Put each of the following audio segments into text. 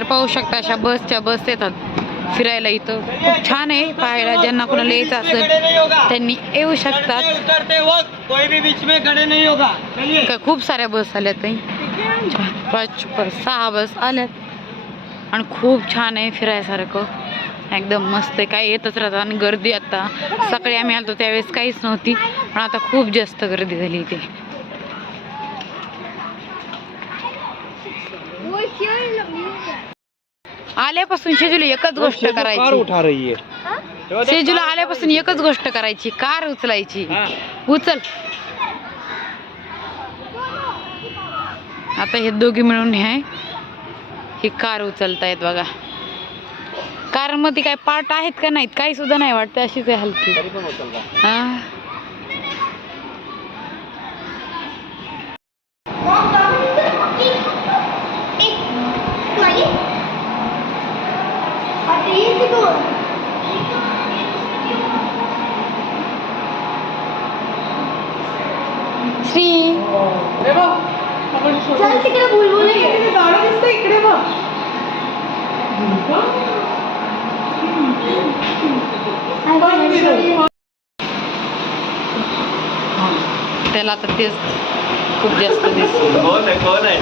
तर पाहू शकता अशा बसच्या बस येतात फिरायला इथं. खूप छान आहे पाहायला. ज्यांना कोणाला यायचं असेल त्यांनी येऊ शकतात. का खूप साऱ्या बस आल्यात पाच पाच सहा बस आल्यात. आणि खूप छान आहे फिरायसारखं. एकदम मस्त आहे. काय येतच राहतं. आणि गर्दी आता. सकाळी आम्ही आलतो त्यावेळेस काहीच नव्हती. पण आता खूप जास्त गर्दी झाली इथे. आल्यापासून शेजूला एकच गोष्ट कार करायची. उठा रही है. शेजूला आल्यापासून एकच गोष्ट करायची कार उचलायची. हाँ। उचल. आता हे दोघी मिळून हे ही कार उचलतायत बघा. कारमध्ये काय पार्ट आहेत का नाहीत? काही सुद्धा नाही वाटतं अशीच आहे हलकी. तरी पण उचल रहा हा. तिकडे बुलबुल त्याला आता तेच खूप जास्त दिसत कौन है कौन है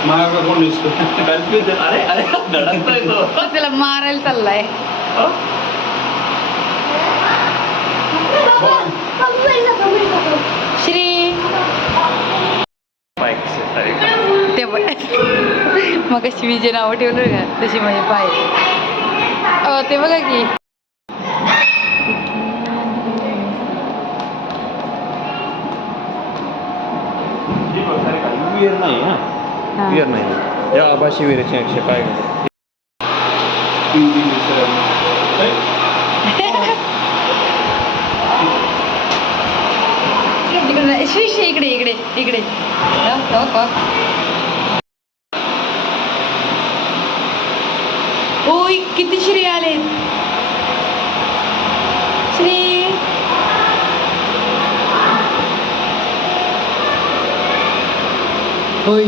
महाराष्ट्र कोण दिसतो कन्फ्युजन अरे अरे धडकतोय तो त्याला मारायला चाललाय श्री ते मग कशी मी जे नावं ठेवलं का तशी माझे पाय अ, ते बघा की. विहीर नाही हा. विहीर नाही. या आभाशी विहिरीचे काय इकडे इकडे इकडे. इकडे ओय किती श्री आले श्री. होय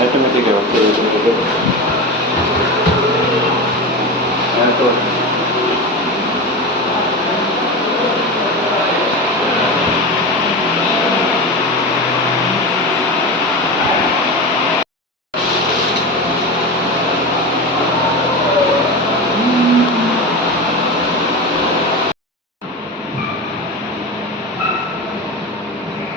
ऑटोमॅटिक आहे वाटतं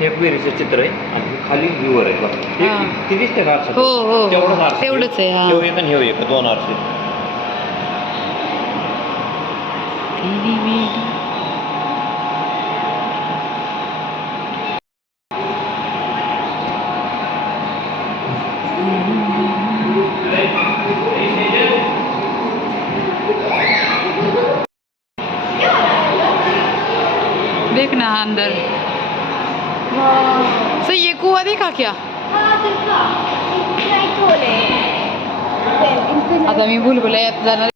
हे विहिरीचं चित्र आहे आणि खाली व्ह्यूवर आहे बघा हे हा. किती दिसते का आरसा? हो, हो, हो. तेवढंच आरसा. तेवढंच आहे, हा. एक आणि हेव एक दोन आरसे देख ना अंदर कुआ देखा क्या आता मी भुलभुलयात जाणार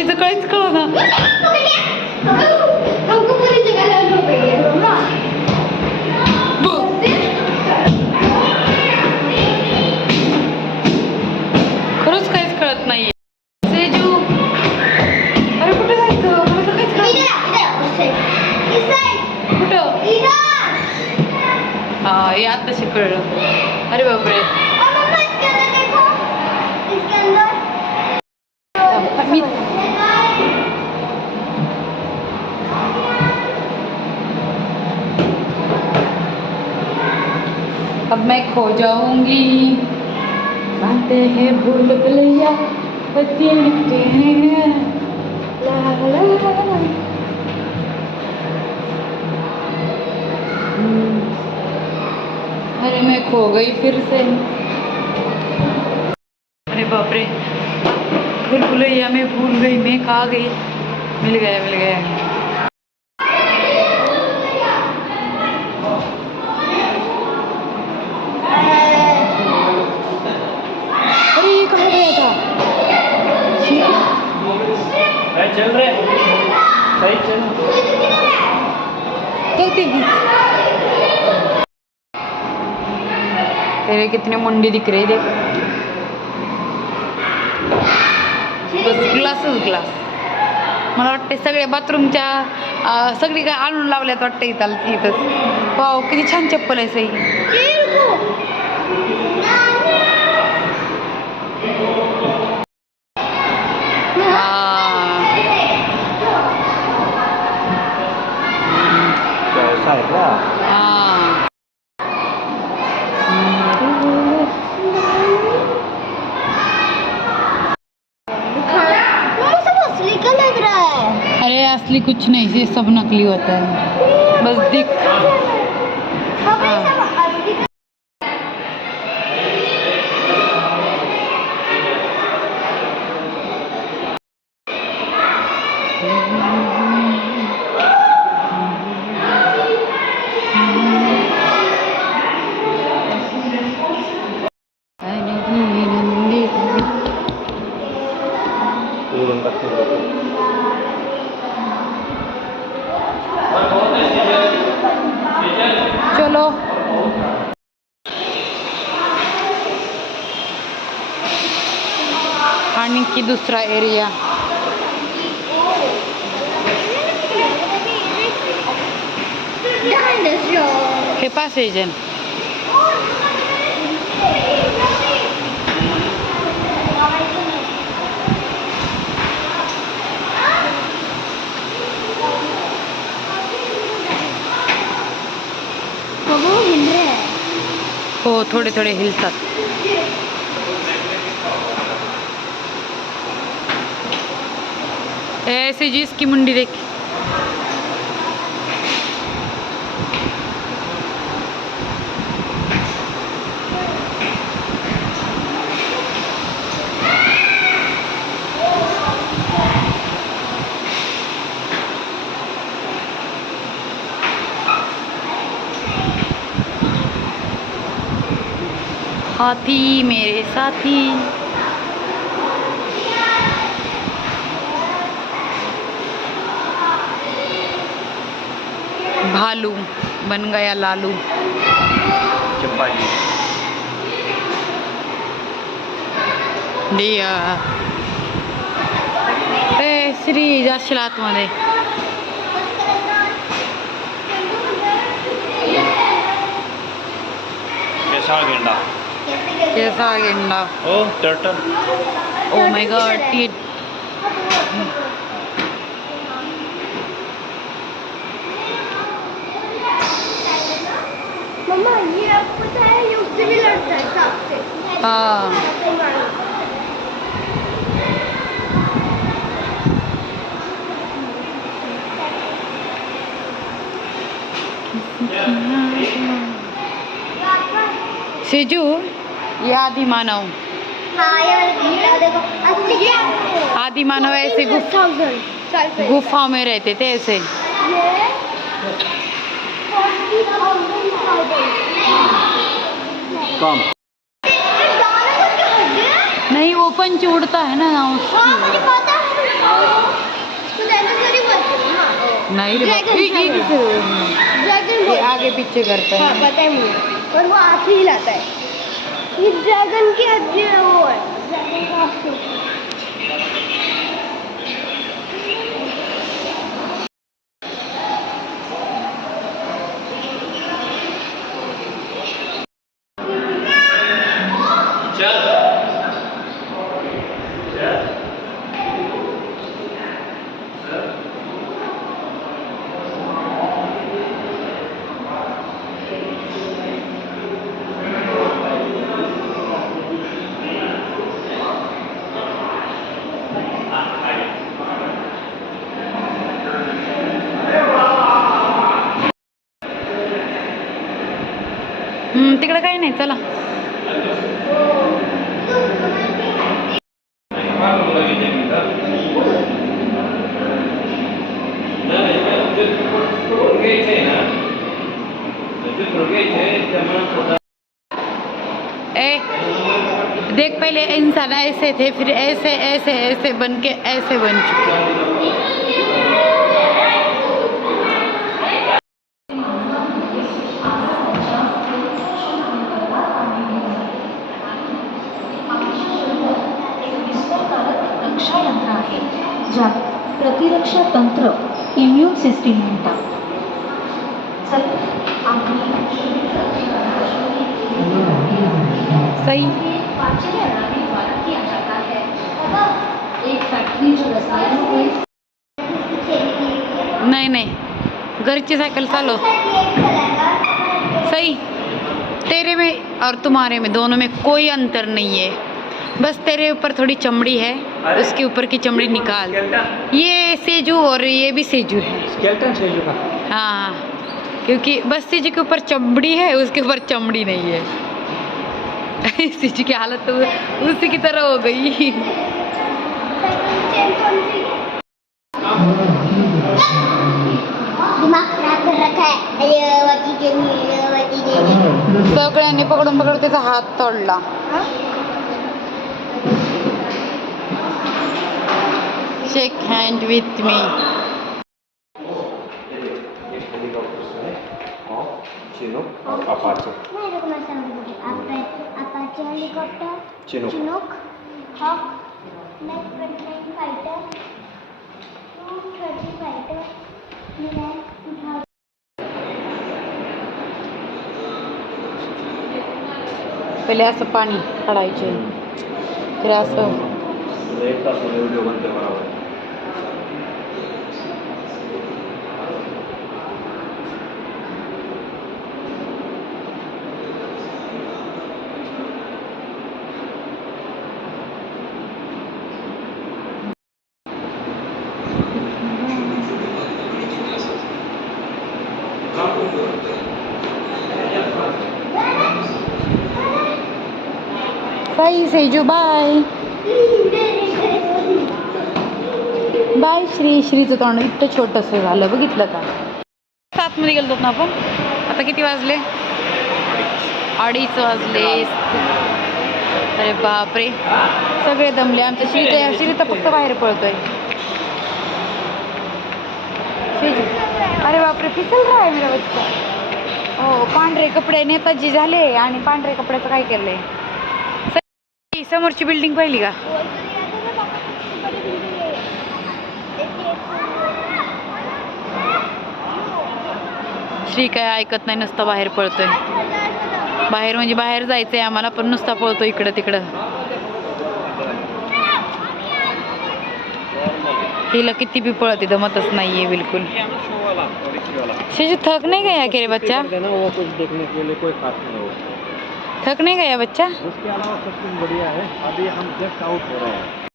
अरे कुठं जायचं काहीच अब मैं खो जाऊँगी। आते हैं भूल भुलैया हैं। हम्म। अरे मैं खो गई फिर से। अरे बाप रे। भूल भुलैया, मैं भूल गई, मैं कहा गई। मिल गया मिल गया। चल रे. सही चल. तेरे कितने मुंडी दिख रहे देख. बस ग्लासच ग्लास मला वाटते सगळे बाथरूमच्या सगळी काय आणून लावल्यात वाटतं इथं इथंच. वाव किती छान चप्पल आहे सई. व्यवसाय आहे का मम्मा सब असली का लग रहा है। अरे असली कुछ नहीं ये सब नकली होता है। बस दिख। पापा आणि की दुसरा एरिया. हे रहे हैं हो थोडे थोडे हिलतात. ऐसे जी इसकी मुंडी देख। हाथी मेरे साथी। भालू बन गया लालू. डिया ए श्री जाशील आतमध्ये केसाळ गेंडा. केसा गेंडा. O turtle O my god T है. सिजू ये आदि मानव. हाँ आदि मानव. ऐसे गुफा में रहते थे ऐसे कम। नहीं वो पंच उड़ता है ना हाँ मुझे उसकी पता है। तो डायनासोर ही बोलते हैं हाँ। नहीं रे बाप- Dragon, ये- ये dragon. किसे- ड्रैगन ये बोलते आगे पीछे करता हाँ। है पता है मुझे। और वो हाथ ही हिलाता है। ये ड्रैगन के आगे वो है। तिकडं काही नाही चला. ए, देख पहले इंसान ऐसे थे, फिर ऐसे ऐसे ऐसे बन के ऐसे बन चुके प्रतिरक्षा तंत्र, इम्युन सिस्टीम को नहीं नहीं। घरची साइकिल चालो सही। तेरे में और तुम्हारे में दोनों में कोई अंतर नहीं है। बस तेरे ऊपर थोड़ी चमड़ी है उसके ऊपर की चमड़ी निकाल। ये सेजू और ये भी सेजू है। स्केल्टन का? हाँ। क्योंकि बस सेजू के ऊपर चमड़ी है उसके ऊपर चमड़ी नहीं है। सेजू की हालत तो उसी की तरह हो गई? दिमाग खराब कर रखा है अरे वती के लिए वती के लिए सगळ्यांनी पकडून पकडून त्याचा हात तोडला shake hand with me helicopter Chinook, Chinook hawk Mac twenty fighter two thirty fighter पहले असं पाणी काढायचे. सेजू बाय बाय श्री श्रीचं तोंड इतकं छोटंसं झालं. बघितलं का? सातमध्ये गेलो ना आपण? आता किती वाजले? अडीच वाजले. अरे बापरे. सगळे दमले. आमच्या श्री तर श्री तर फक्त बाहेर पळतोय. श्रीजू. अरे बापरे फिसल काय मेरा बच्चा. हो पांढरे कपडे नेताजी झाले आणि पांढरे कपड्याचं काय केलंय? स- समोरची बिल्डिंग पाहिली का? श्री काय ऐकत नाही नुसता बाहेर पळतोय. बाहेर म्हणजे बाहेर जायचंय आम्हाला पण नुसता पळतो इकडं तिकडं. हिला किती बी पळते दमतच नाहीये बिलकुल. थक नाही का या केरे बच्चा? थक नहीं गया बच्चा? उसके अलावा सब कुछ बढ़िया है। अभी हम जस्ट आउट हो रहे हैं।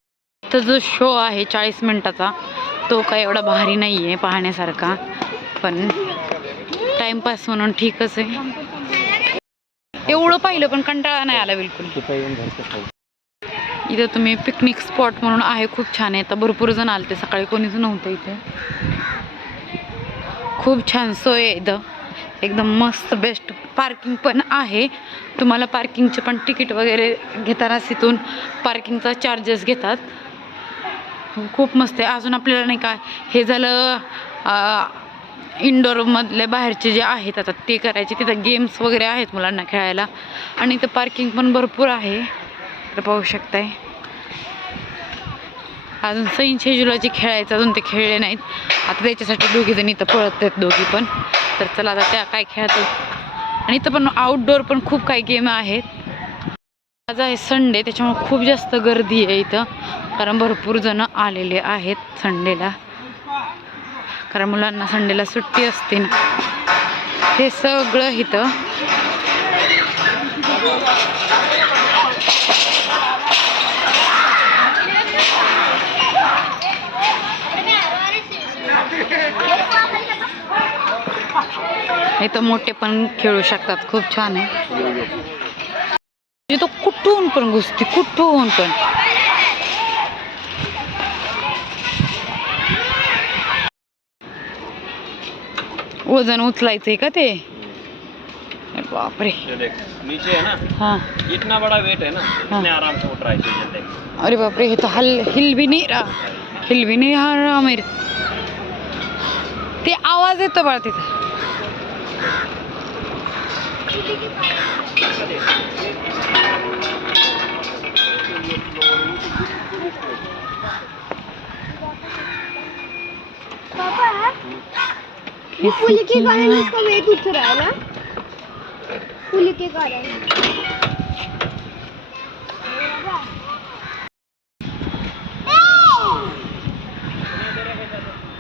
तर जो शो आहे चाळीस मिनिटाचा तो काय एवढा भारी नाही आहे पाहण्यासारखा पण टाइमपास म्हणून ठीकच आहे. एवढं पाहिलं पण कंटाळा नाही आला बिलकुल. इथं तुम्ही पिकनिक स्पॉट म्हणून आहे खूप छान आहे. आता भरपूर जण आलते सकाळी कोणीच नव्हतं इथे. खूप छान सोय आहे इथं. एकदम मस्त बेस्ट पार्किंग पण आहे. तुम्हाला पार्किंगचे पण तिकीट वगैरे घेताना तिथून पार्किंगचा चार्जेस घेतात. खूप मस्त आहे. अजून आपल्याला नाही का हे झालं इंडोरमधले बाहेरचे जे आहेत आता ते करायचे. तिथं गेम्स वगैरे आहेत मुलांना खेळायला. आणि इथं पार्किंग पण भरपूर आहे. तर पाहू शकताय. अजून सैन शेजुलाचे खेळायचं अजून ते खेळले नाहीत. आता त्याच्यासाठी दोघी जण इथं पळत आहेत दोघी पण. तर चला आता त्या काय खेळतात आणि इथं पण आउटडोअर पण खूप काही गेम आहेत. आज आहे संडे त्याच्यामुळे खूप जास्त गर्दी आहे इथं. कारण भरपूर जण आलेले आहेत संडेला कारण मुलांना संडेला सुट्टी असते ना. हे सगळं इथं. इथं मोठे पण खेळू शकतात. खूप छान आहे. इथं कुठून पण घुसते कुठून पण. वजन उचलायचंय का ते? बापरे. नीचे है ना? हाँ. इतना बड़ा वेट है ना? हाँ। इतने आराम से उठ रहा है ये देख अरे बापरे हे तो हल हिल भी नाही रहा. हिल भी नाही रहा मेरे ते आवाज येतो बाळा तिथं. पापा पुल के कारण इसका वेट उठ रहा है ना? पुल के कारण।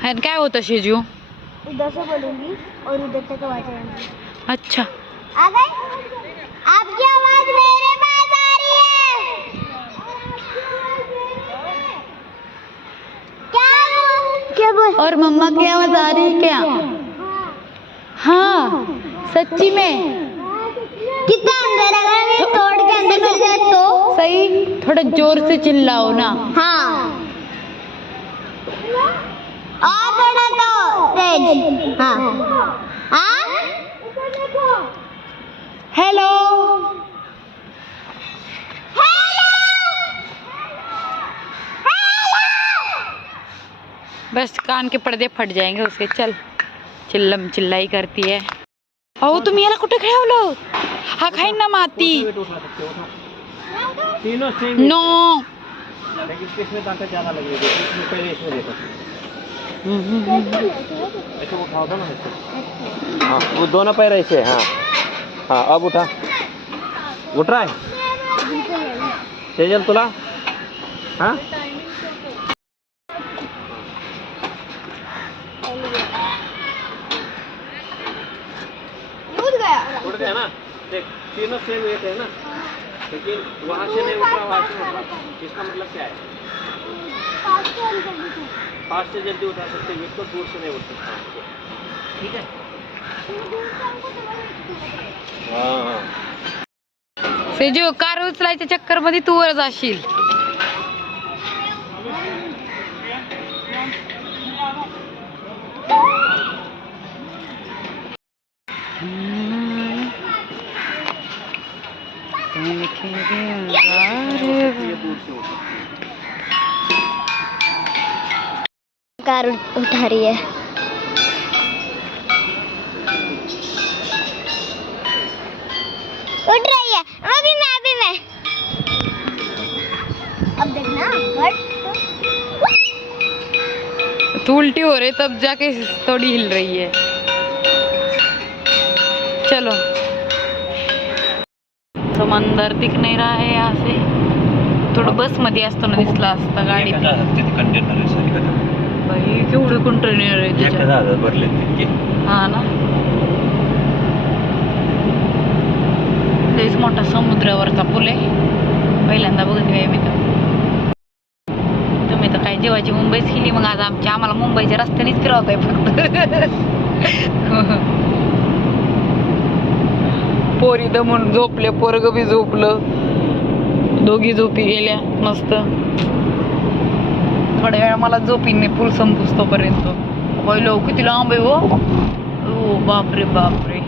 ह्यात काय होतं शेजू? इधर से बोलूँगी और उधर तक आवाज़ आएँगी। अच्छा। आ गई आपकी आवाज़ मेरे पास आ रही है। क्या क्या बोल? और मम्मा की आवाज़ आ रही है क्या? हाँ। सच्ची में। कितना अंदर अगर मैं तोड़ के अंदर चल जाए तो? सही थोड़ा ज़ोर से चिल्लाओ ना। हाँ। और थोड़ा तो तेज। हाँ। हाँ? हेलो बस कान के पर्दे फट जाएंगे उसके चल। चिल्लम चिल्लाई करती है। अहो तुम्ही याला कुठे खेळवलं हा खाईन ना माती। वेट उठा सकते हो। उठा तीनों सेम नो लेकिन किसमें ताकत ज्यादा लगेगी इसमें पहले इसमें देखो। ऐसे उठाओ दो ना ऐसे हाँ वो दोनों पैर ऐसे हाँ। हाँ अब उठा। उठ रहा है? तेजल तुला। हाँ? उठ गया। ना? देख तीनों सेम वेट है ना? लेकिन वहाँ से नहीं उठ वहाँ से उठ। इसका मतलब क्या है? पास से जल्दी उठा सकते वेट को दूर से नहीं उठ सकता। ठीक हाँ? सेजू कार उचलायच्या चक्करमध्ये तू वर जाशील. कार उठा रही है उठ रही है अभी मैं अभी मैं। अब देखना बट तू उल्टी हो रही तब जाके थोड़ी हिल रही है। चलो। समंदर दिख नहीं रहा है यहाँ से। थोडं बसमध्ये असताना दिसला असता गाडी केवढे कंटेनर आहे हा ना. लईच मोठा समुद्रावरचा पूल आहे. पहिल्यांदा बघत आहे मी तर. तुम्ही तर काय जेवायची मुंबईच केली मग आज आमच्या आम्हाला मुंबईच्या रस्त्यानेच फिरवत आहे फक्त. पोरी दमून झोपले पोरग बी झोपलं. दोघी झोपी गेल्या मस्त. थोड्या वेळा मला झोपीने पूल संपूस तोपर्यंत. पहिलं किती लांब आहे हो? बापरे बापरे.